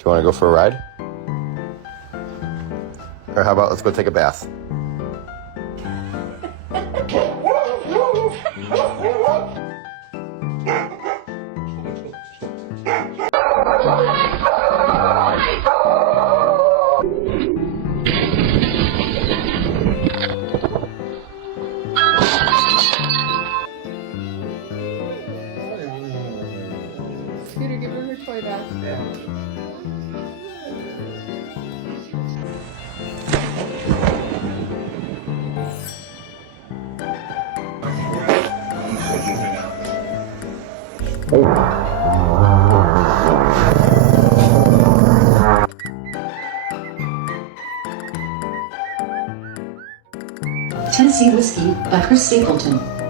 Do you want to go for a ride? Or how about let's go take a bath? Scooter, give her her toy back. Tennessee Whiskey by Chris Stapleton.